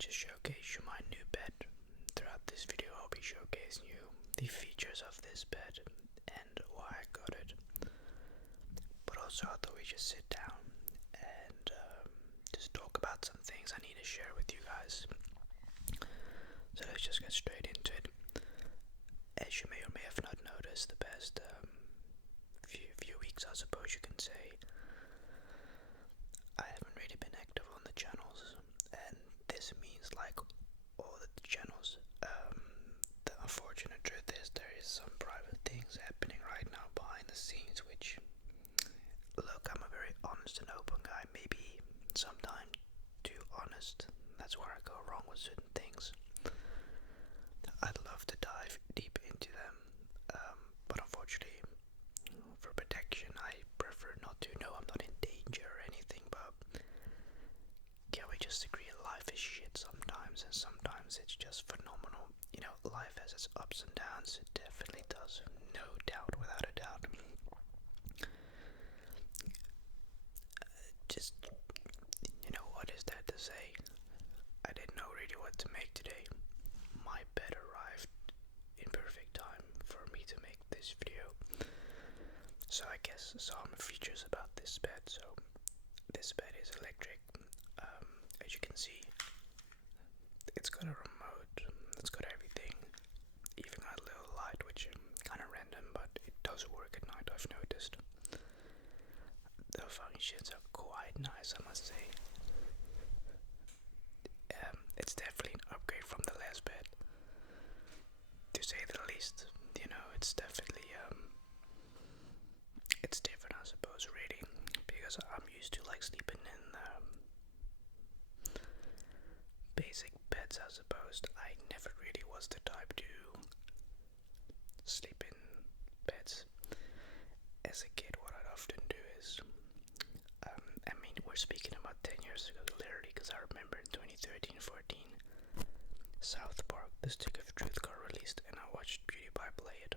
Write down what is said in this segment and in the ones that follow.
just showcase you my new bed. Throughout this video I'll be showcasing you the features of this bed and why I got it. But also I thought we just sit down and just talk about some things I need to share with you guys. So let's just get straight into it. As you may or may have not noticed, the past few weeks, I suppose you can say, I haven't really been active on the channels, and this means like all the channels. The unfortunate truth is there is some private things happening right now behind the scenes, which, look, I'm a very honest and open guy, maybe sometimes too honest. That's where I go wrong with certain things. I'd love to dive deep into them, but unfortunately, for protection, I prefer not to. No, I'm not in danger or anything, but can we just agree life is shit sometimes, and sometimes it's just phenomenal. You know, life has its ups and downs, it definitely does, no doubt, without a doubt. Just, you know, what is that to say? I didn't know really what to make today. My bed arrived in perfect time for me to make this video. So I guess some features about this bed. So this bed is electric. As you can see, it's got a remote, it's got everything, even got a little light, which is kind of random, but it does work at night, I've noticed. The functions are quite nice, I must say. It's definitely an upgrade from the last bed, to say the least. You know, it's definitely it's different, I suppose, really, because I'm used to like sleeping in basic beds, I suppose. I never really was the type to sleep in beds. As a kid, what I'd often do is, I mean, we're speaking about 10 years ago, literally, because I remember in 2013-14, South Park, The Stick of Truth got released, and I watched PewDiePie play it.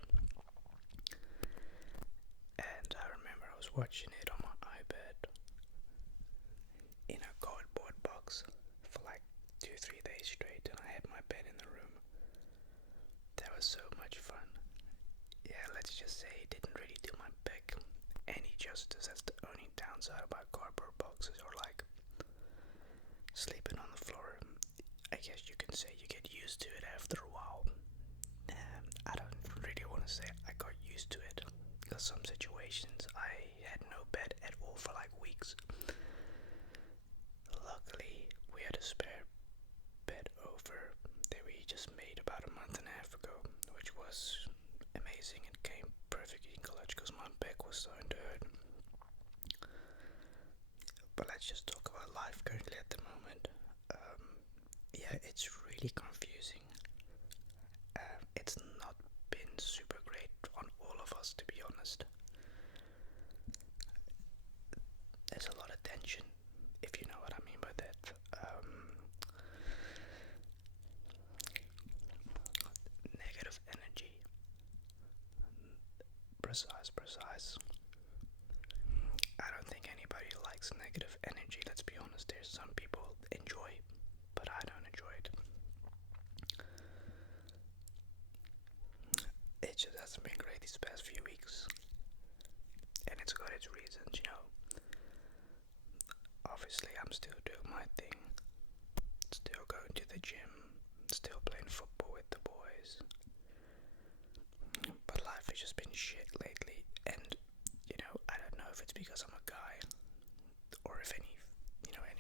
And I remember I was watching it on my iPad in a cardboard box for like 2-3 days straight, and I had my bed in the room. That was so much fun. Yeah, let's just say it didn't really do my back any justice. That's the only downside about cardboard boxes, or like sleeping on the floor. I guess you can say you get used to it after a while. I don't really want to say I got used to it, because some situations I had no bed at all for like weeks. Luckily, we had a spare bed over that we just made about a month and a half ago, which was amazing. It came perfectly in clutch because my back was starting to hurt. But let's just talk about life currently at the moment. Yeah, it's really confusing. It's not been super great on all of us, to be honest. There's a lot of tension, if you know what I mean by that. Negative energy. Precise. I don't think anybody likes negative energy, let's be honest. There's some people enjoy, but I don't enjoy it. It just hasn't been great these past few weeks. And it's got its reasons, you know. Obviously, I'm still doing my thing. Still going to the gym. Still playing football with the boys. But life has just been shit lately. And, you know, I don't know if it's because I'm a guy, or if any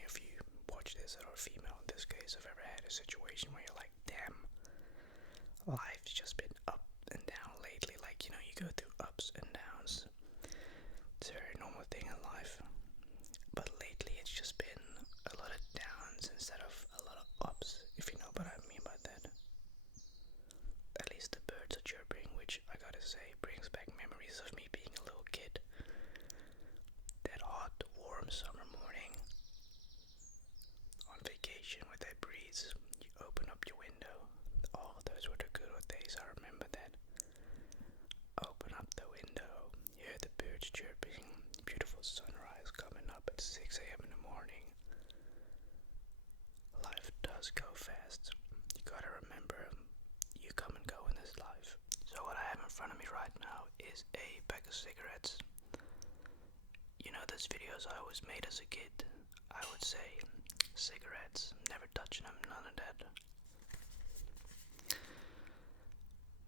of you watch this that are female in this case have ever had a situation where you're like, damn, life's just been up and down lately. Like, you know, you go through ups and downs. It's a very normal thing in life. But lately it's just been a lot of downs instead of a lot of ups, if you know what I mean by that. At least the birds are chirping, which I gotta say brings back memories of me being a little kid. That hot, warm summer morning on vacation with that breeze. You open up your window. Oh, those were the good old days, I remember that. Open up the window, hear the birds chirping, beautiful sunrise coming up at 6 a.m. in the morning. Life does does go fast. You gotta remember, you come and go in this life. So what I have in front of me right now is a pack of cigarettes. You know those videos I always made as a kid? I would say, cigarettes, never touching them, none of that.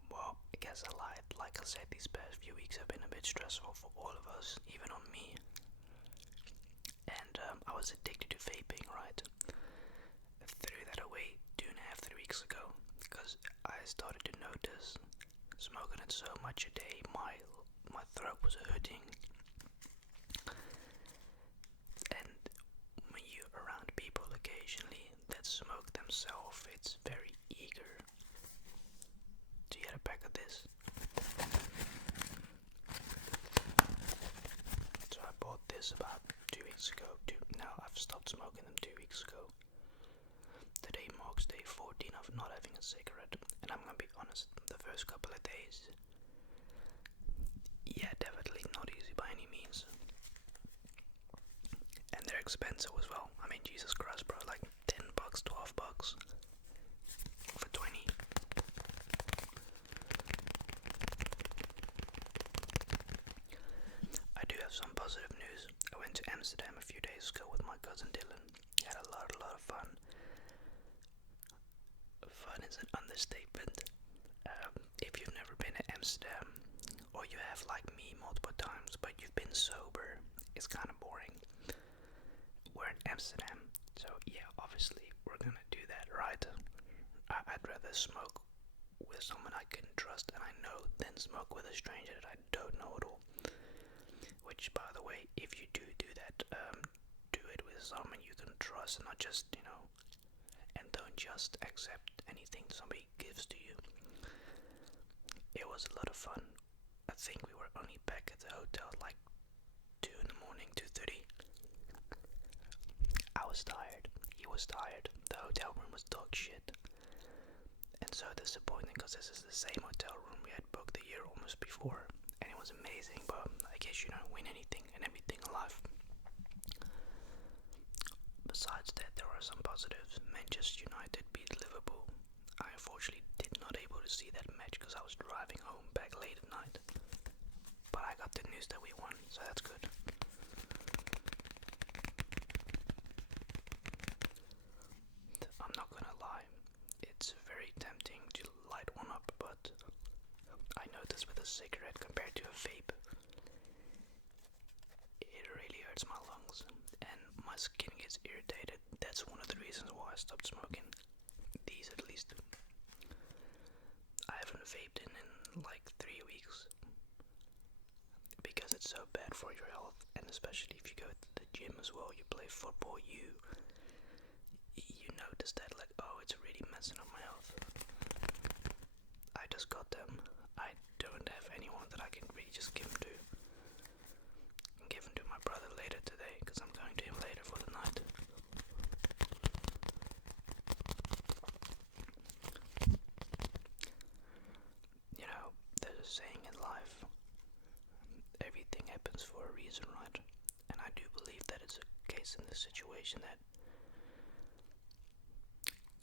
Well, I guess I lied. Like I said, these past few weeks have been a bit stressful for all of us, even on me. And I was addicted to vaping, right? I threw that away 2.5, 3 weeks ago because I started to notice smoking it so much a day, my throat was hurting. And when you're around people occasionally that smoke themselves, it's very eager to get a pack of this. So I bought this about 2 weeks ago. Now I've stopped smoking them 2 weeks ago. Today marks day 14 of not having a cigarette, and I'm gonna be honest, the first couple of days, yeah, definitely not easy by any means. And they're expensive as well. I mean, Jesus Christ, bro, like $10, $12 for 20. I do have some positive news. I went to Amsterdam a few days ago with my cousin Dylan. Had a lot of fun. Fun is an understatement. If you've never been to Amsterdam, or you have like me multiple times, but you've been sober, it's kind of boring. We're in Amsterdam, so yeah, obviously we're gonna do that, right? I'd rather smoke with someone I can trust and I know than smoke with a stranger that I don't know at all. Which, by the way, if you do that, do it with someone you can trust and not just, and don't just accept anything somebody gives to you. It was a lot of fun. I think we were only back at the hotel at like 2 in the morning, 2:30. I was tired. He was tired. The hotel room was dog shit. And so disappointing because this is the same hotel room we had booked the year almost before. And it was amazing, but I guess you don't win anything and everything in life. Besides that, there are some positives. Manchester United beat Liverpool. I unfortunately did not able to see that match because I was driving home back late at night. But I got the news that we won, so that's good. I'm not gonna lie, it's very tempting to light one up, but I noticed with a cigarette compared to a vape, it really hurts my lungs and my skin gets irritated. That's one of the reasons why I stopped smoking. These at least. I haven't vaped in like 3 weeks because it's so bad for your health, and especially if you go to the gym as well, you play football, you notice that like, oh, it's really messing up my health. I just got them. I don't have anyone that I can really just give them to. I'm giving to my brother later today because I'm going to him later for the night. You know, there's a saying in life, everything happens for a reason, right? And I do believe that it's a case in this situation that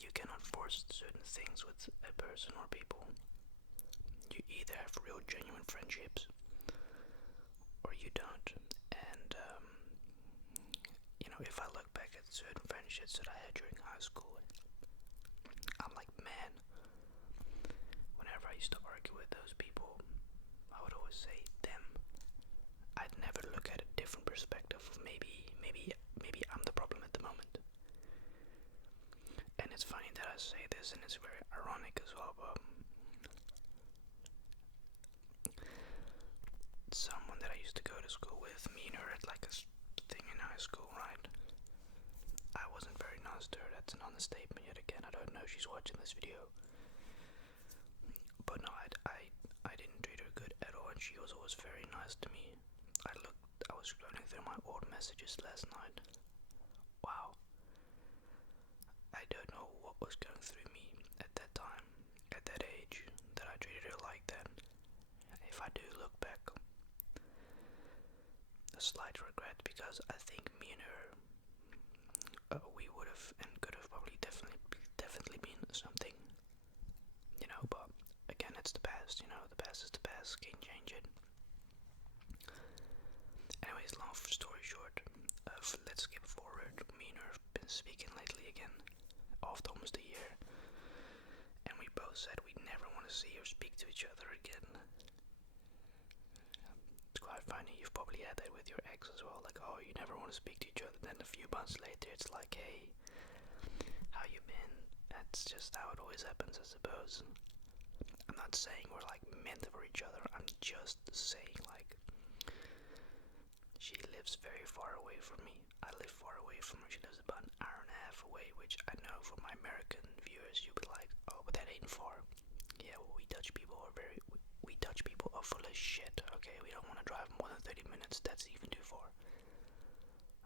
you cannot force certain things with a person or people. You either have real genuine friendships or you don't. And if I look back at certain friendships that I had during high school, I'm like, man, whenever I used to argue with those people, I would always say them. I'd never look at a different perspective of maybe I'm the problem at the moment. And it's funny that I say this, and it's very ironic as well, but someone that I used to go to school with, me and her had like a thing in high school, right? I wasn't very nice to her. That's an understatement yet again. I don't know if she's watching this video. But no, I didn't treat her good at all, and she was always very nice to me. I was scrolling through my old messages last night. Wow. I don't know what was going through me at that time, at that age, that I treated her like that. If I do look back, a slight regret, because I think me and her, we would have and could have probably definitely past, the past is the past, can't change it. Anyways, long story short, let's skip forward. Me and her have been speaking lately again, after almost a year, and we both said we never want to see or speak to each other again. It's quite funny, you've probably had that with your ex as well, like, oh, you never want to speak to each other, then a few months later it's like, hey, how you been? That's just how it always happens, I suppose. I'm not saying we're like meant for each other, I'm just saying like, she lives very far away from me, I live far away from her, she lives about an hour and a half away, which I know for my American viewers you'd be like, oh, but that ain't far. Yeah, well, we Dutch people are we Dutch people are full of shit, okay? We don't want to drive more than 30 minutes, that's even too far.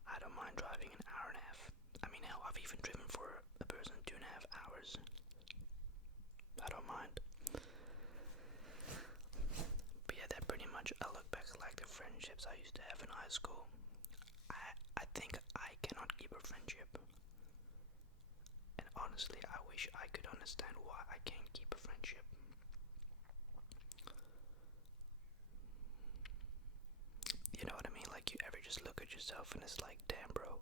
I don't mind driving an hour and a half. I mean, hell, I've even driven for a person 2.5 hours. I don't mind. But yeah, that pretty much, I look back at like the friendships I used to have in high school. I think I cannot keep a friendship. And honestly, I wish I could understand why I can't keep a friendship. You know what I mean? Like, you ever just look at yourself and it's like, damn bro,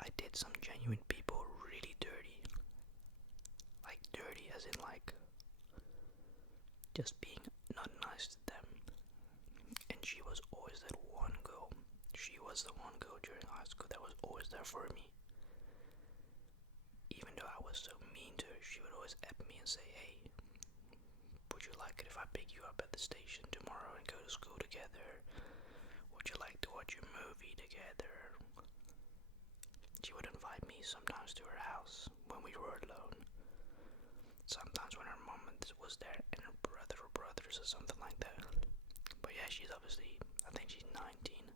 I did some genuine people really dirty. Like dirty as in like just being not nice to them. And she was always that one girl. She was the one girl during high school that was always there for me. Even though I was so mean to her, she would always at me and say, hey, would you like it if I pick you up at the station tomorrow and go to school together? Would you like to watch a movie together? She would invite me sometimes to her house when we were alone. Sometimes when her mom was there and her brother or brothers or something like that. But yeah, she's obviously, I think she's 19.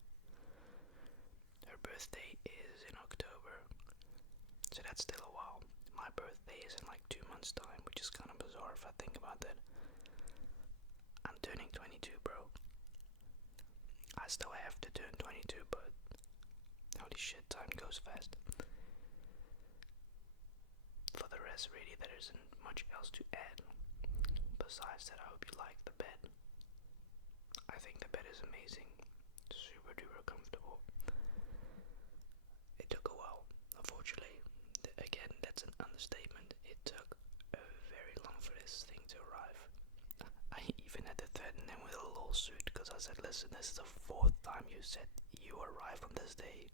Her birthday is in October, so that's still a while. My birthday is in like 2 months time, which is kind of bizarre if I think about that. I'm turning 22, bro. I still have to turn 22, but holy shit, time goes fast. For the rest, really, there isn't much else to add. Besides that, I hope you like the bed. I think the bed is amazing. Super duper comfortable. It took a while, unfortunately. Again, that's an understatement. It took very long for this thing to arrive. I even had to threaten them with a lawsuit because I said, listen, this is the 4th time you said you arrive on this day.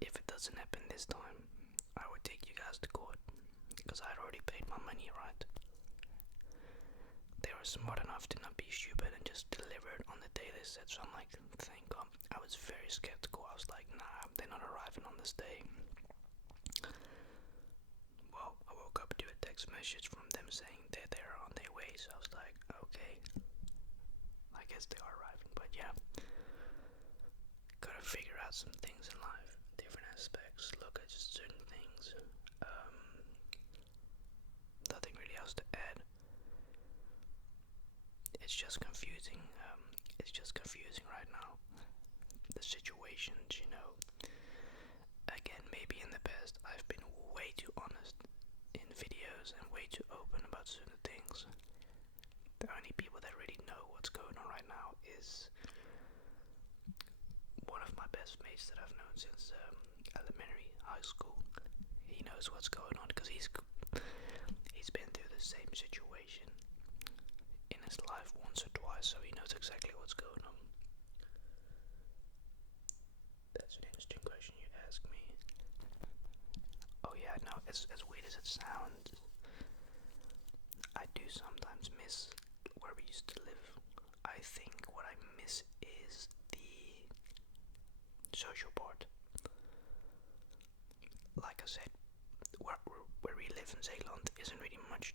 If it doesn't happen this time, I would take you guys to court because I had already paid my money, right? They were smart enough to not be stupid and just deliver it on the day they said. So I'm like, thank God. I was very skeptical. I was like, nah, they're not arriving on this day. Well, I woke up to a text message from them saying that they're on their way. So I was like, okay, I guess they are arriving. But yeah, gotta figure out some things in life, different aspects, look at just certain things. Nothing really else to add. It's just confusing. It's just confusing right now. The situations, Again, maybe in the past I've been way too honest in videos and way too open about certain things. The only people that really know what's going on right now is one of my best mates that I've known since elementary, high school. He knows what's going on because he's been through the same situation in his life once or twice, so he knows exactly what's going on. That's an interesting question you ask me. Oh yeah, no, as weird as it sounds, I do sometimes miss where we used to live. I think what I miss is the social part. Like I said, where we live in Zeeland isn't really much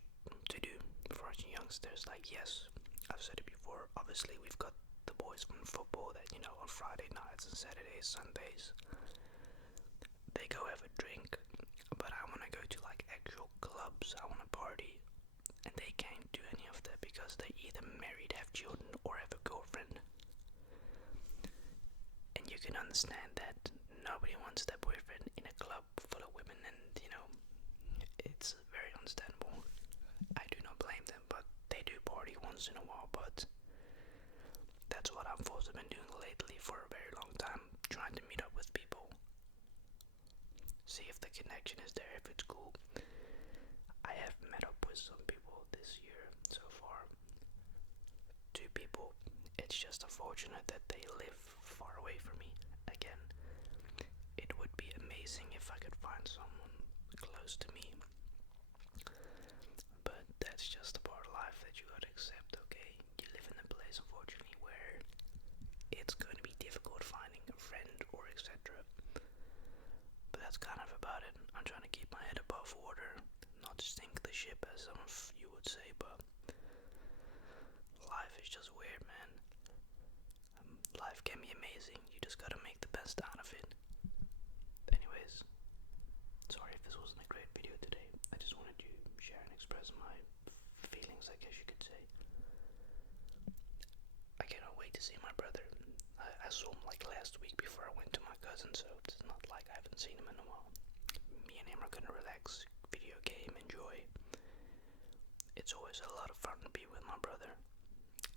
to do for us youngsters. Like, yes, I've said it before, obviously we've got the boys from football that, on Friday nights and Saturdays, Sundays, they go have a drink, but I want to go to like actual clubs, I want to party, and they can't do any of that because they either married, have children, or have a girlfriend. And you can understand that nobody wants their boyfriend in a club full of women, and it's very understandable. I do not blame them, but they do. party once in a while, but that's what I've also been doing lately for a very long time, trying to meet up with people, see if the connection is there, if it's cool. I have met up with some people this year so far. 2 people. It's just unfortunate that they live far away from me. Again, it would be amazing if I could find someone close to me, but that's just a part of life that you gotta accept, okay? You live in a place, unfortunately, where it's going to be difficult finding a friend or etc. But that's kind of about it. I'm trying to keep my head above water, not sink the ship, as some of you would say, but life is just weird, man. Life can be amazing. You just gotta make the best out of it. Anyways, sorry if this wasn't a great video today. I just wanted to share and express my feelings, I guess you could say. I cannot wait to see my brother. I saw him like last week before I went to my cousin, so it's not like I haven't seen him in a while. Me and him are gonna relax, video game, enjoy. It's always a lot of fun to be with my brother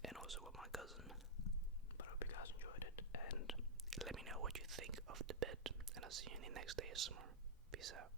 and also with my cousin. But I hope you guys enjoyed it, and let me know what you think of the bed, and I'll see you in the next ASMR. Peace out.